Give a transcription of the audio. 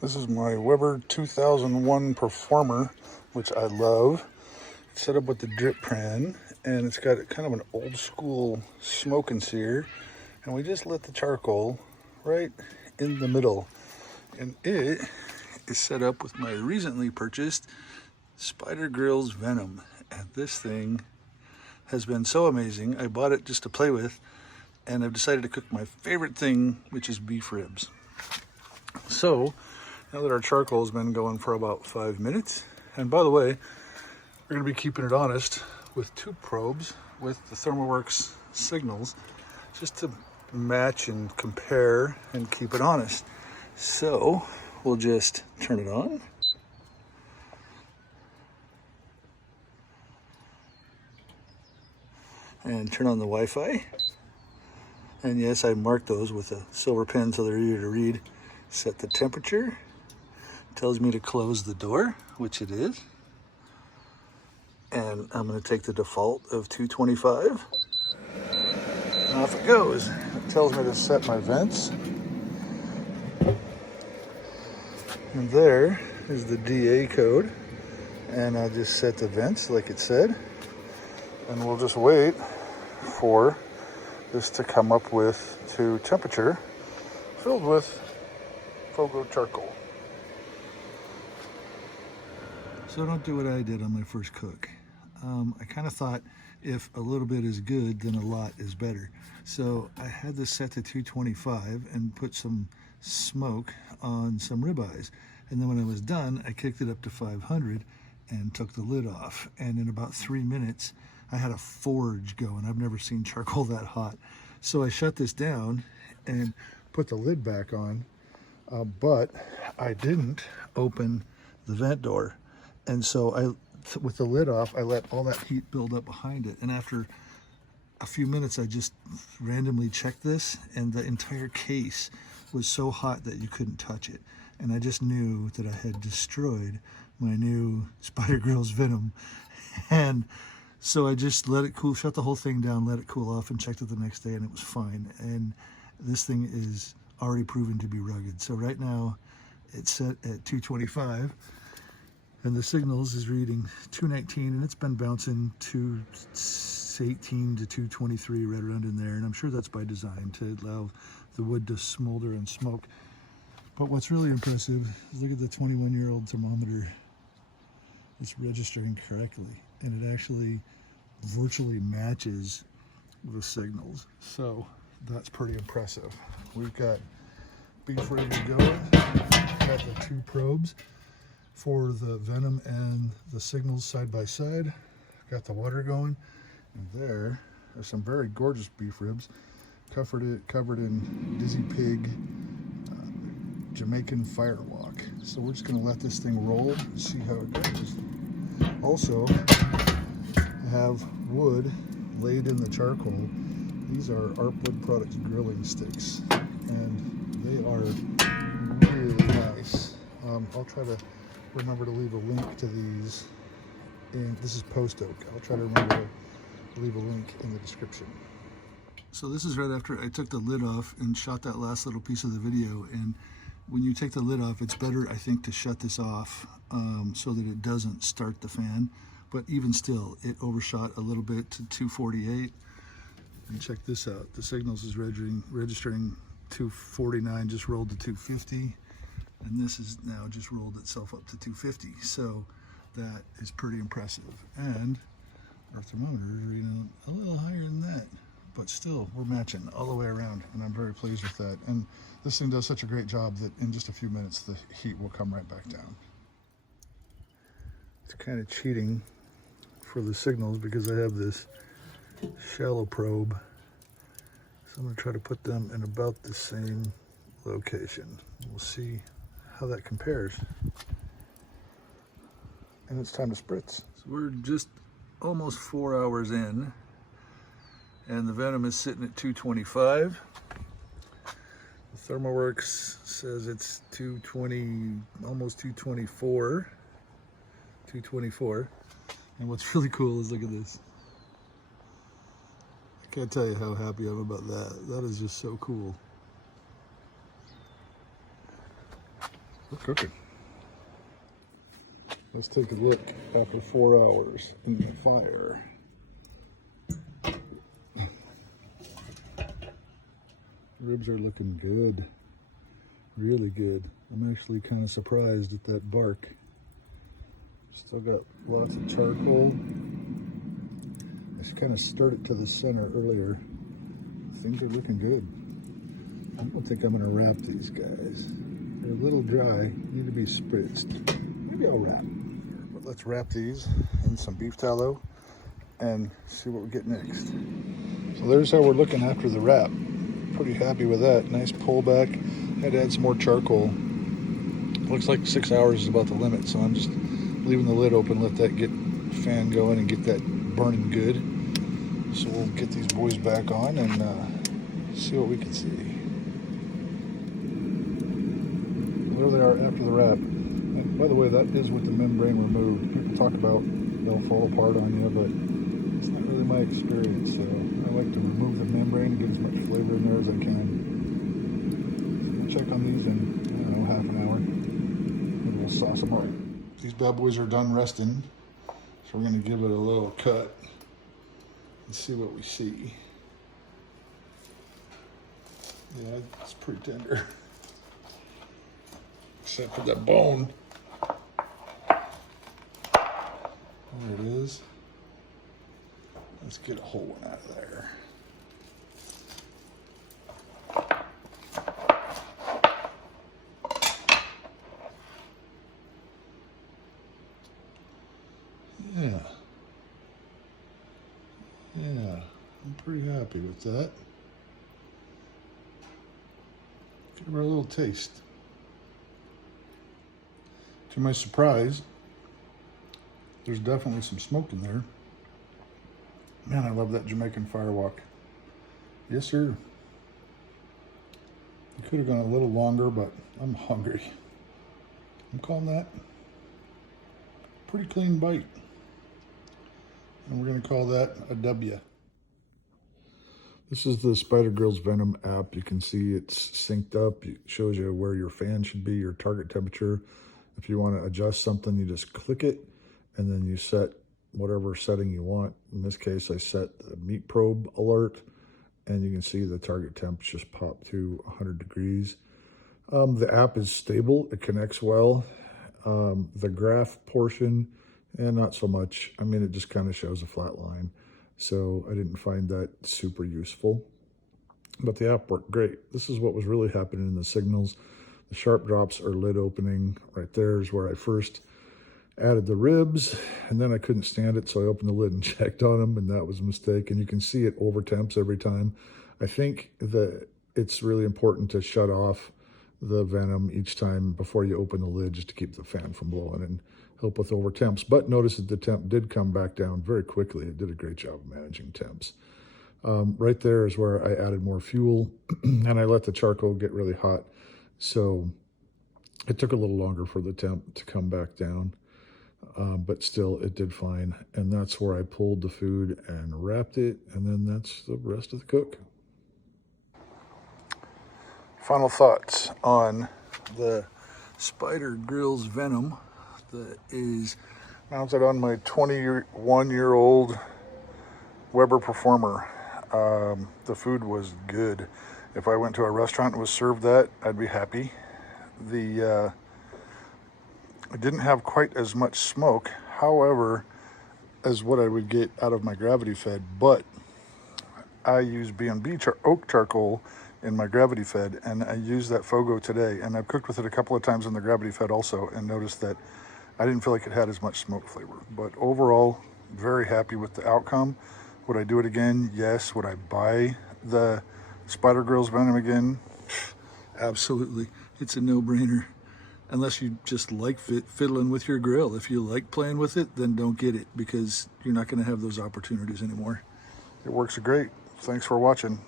This is my Weber 2001 Performer, which I love. It's set up with the drip pan, and it's got kind of an old school smoke and sear. And we just lit the charcoal right in the middle. And it is set up with my recently purchased Grills Venom. And this thing has been so amazing. I bought it just to play with, and I've decided to cook my favorite thing, which is beef ribs. So now that our charcoal has been going for about 5 minutes, and by the way, we're going to be keeping it honest with 2 probes with the ThermoWorks signals, just to match and compare and keep it honest. So we'll just turn it on. And turn on the Wi-Fi. And yes, I marked those with a silver pen so they're easier to read. Set the temperature. Tells me to close the door, which it is. And I'm going to take the default of 225. And off it goes. It tells me to set my vents. And there is the DA code. And I'll just set the vents like it said. And we'll just wait for this to come up with to temperature filled with Fogo charcoal. So don't do what I did on my first cook. I kind of thought if a little bit is good, then a lot is better. So I had this set to 225 and put some smoke on some ribeyes. And then when I was done, I kicked it up to 500 and took the lid off. And in about 3 minutes, I had a forge going. I've never seen charcoal that hot. So I shut this down and put the lid back on, but I didn't open the vent door. And so with the lid off, I let all that heat build up behind it. And after a few minutes, I just randomly checked this, and the entire case was so hot that you couldn't touch it. And I just knew that I had destroyed my new Grills Venom. And so I just let it cool, shut the whole thing down, let it cool off, and checked it the next day, and it was fine. And this thing is already proven to be rugged. So right now, it's set at 225. And the signals is reading 219, and it's been bouncing 218 to 223, right around in there. And I'm sure that's by design to allow the wood to smolder and smoke. But what's really impressive is look at the 21-year-old thermometer. It's registering correctly, and it actually virtually matches the signals. So that's pretty impressive. We've got beef ready to go. Got the 2 probes for the Venom and the signals side by side. Got the water going, and there are some very gorgeous beef ribs covered in Dizzy Pig Jamaican Firewalk. So we're just going to let this thing roll and see how it goes. Also, I have wood laid in the charcoal. These are ARP Wood Products grilling sticks, and they are really nice. I'll try to remember to leave a link to these, and this is post oak. I'll try to remember to leave a link in the description. So this is right after I took the lid off and shot that last little piece of the video. And when you take the lid off, it's better, I think, to shut this off so that it doesn't start the fan. But even still, it overshot a little bit to 248. And check this out. The signals is registering 249, just rolled to 250. And this is now just rolled itself up to 250. So that is pretty impressive. And our thermometer is reading a little higher than that. But still, we're matching all the way around, and I'm very pleased with that. And this thing does such a great job that in just a few minutes, the heat will come right back down. It's kind of cheating for the signals because I have this shallow probe. So I'm going to try to put them in about the same location. We'll see how that compares. And it's time to spritz. So we're just almost 4 hours in, and the Venom is sitting at 225. The ThermoWorks says it's 220, almost 224. 224. And what's really cool is look at this. I can't tell you how happy I'm about that. That is just so cool. We're cooking. Let's take a look after 4 hours in the fire. Ribs are looking good, really good. I'm actually kind of surprised at that bark. Still got lots of charcoal. I just kind of stirred it to the center earlier. Things are looking good. I don't think I'm gonna wrap these guys. They're a little dry, need to be spritzed. Maybe I'll wrap. But let's wrap these in some beef tallow and see what we get next. So there's how we're looking after the wrap. Pretty happy with that. Nice pullback. Had to add some more charcoal. Looks like 6 hours is about the limit, so I'm just leaving the lid open, let that get fan going and get that burning good. So we'll get these boys back on and see what we can see. There they are after the wrap. And by the way, that is with the membrane removed. People talk about they'll fall apart on you, but it's not really my experience. So I like to remove the membrane and get as much flavor in there as I can. So we'll check on these in, I don't know, half an hour. And we'll sauce them up. These bad boys are done resting. So we're going to give it a little cut and see what we see. Yeah, it's pretty tender. Except for that bone. There it is. Let's get a whole one out of there. Yeah, I'm pretty happy with that. Give her a little taste. To my surprise, there's definitely some smoke in there. Man, I love that Jamaican firewalk. Yes, sir. It could have gone a little longer, but I'm hungry. I'm calling that a pretty clean bite. And we're going to call that a W. This is the Grills Venom app. You can see it's synced up. It shows you where your fan should be, your target temperature. If you want to adjust something, you just click it, and then you set whatever setting you want. In this case, I set the meat probe alert, and you can see the target temp just pop to 100 degrees. The app is stable. It connects well. The graph portion, and not so much. I mean, it just kind of shows a flat line. So I didn't find that super useful. But the app worked great. This is what was really happening in the signals. The sharp drops are lid opening. Right there is where I first added the ribs, and then I couldn't stand it, so I opened the lid and checked on them, and that was a mistake. And you can see it over temps every time. I think that it's really important to shut off the venom each time before you open the lid, just to keep the fan from blowing and help with over temps. But notice that the temp did come back down very quickly. It did a great job of managing temps. Right there is where I added more fuel, and I let the charcoal get really hot. So it took a little longer for the temp to come back down, but still it did fine. And that's where I pulled the food and wrapped it, and then that's the rest of the cook. Final thoughts on the Grills Venom that is mounted on my 21-year-old Weber Performer. The food was good. If I went to a restaurant and was served that, I'd be happy. It didn't have quite as much smoke, however, as what I would get out of my gravity fed, but I use B&B oak charcoal in my gravity fed, and I used that Fogo today, and I've cooked with it a couple of times in the gravity fed also, and noticed that I didn't feel like it had as much smoke flavor. But overall, very happy with the outcome. Would I do it again? Yes. Would I buy the Grills Venom again? Absolutely. It's a no-brainer. Unless you just like fiddling with your grill. If you like playing with it, then don't get it, because you're not going to have those opportunities anymore. It works great. Thanks for watching.